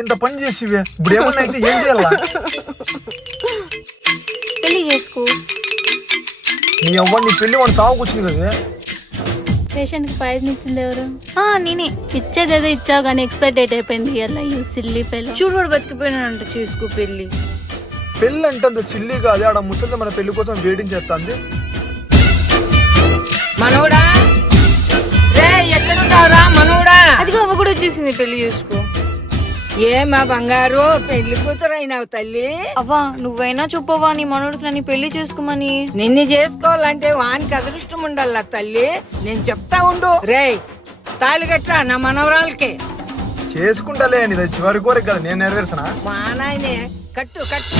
ఇంత పని చేసివే ఇప్పుడు ఏమన్నా అయితే ఏం చేయాలా? పెళ్లి చేసుకో. నీ అవ్వ నీ పెళ్లి వాడు సాగు కూర్చుంది కదా. పేషెంట్ కి పాయిజన్ ఇచ్చింది ఎవరు? నేనే. ఇచ్చేదేదో ఇచ్చావు కానీ ఎక్స్పైర్ డేట్ అయిపోయింది. ఇలా ఈ సిల్లీ పెళ్ళి. చూడు బతికిపోయినాడంట. చేసుకో పెళ్లి. పెళ్ళి అంటే అంత సిల్లీ కాదు. ఆడ ముసలి మన పెళ్లి కోసం వెయిటింగ్ చేస్తాంది. మనోడా రే ఎక్కడుంటావురా మనోడా? అదిగో అవ్వ కూడా వచ్చేసింది. పెళ్లి చేసుకో. ఏ మా బంగారు పెళ్లి కూతురు అయినావు తల్లి. అవ్వా నువ్వైనా చెప్పవా నీ మనోడికి నన్ను పెళ్లి చేసుకోమని. నిన్ను చేసుకోవాలంటే వానికి అదృష్టం ఉండాల తల్లి. నేను చెప్తా ఉండు. రే తాళి కట్టరా నా మనవరాలకి. చేసుకుంటాలే నీది చివరి కోరిక కదా, నేను నెరవేర్సనా? మా నాయనే కట్టు కట్టు.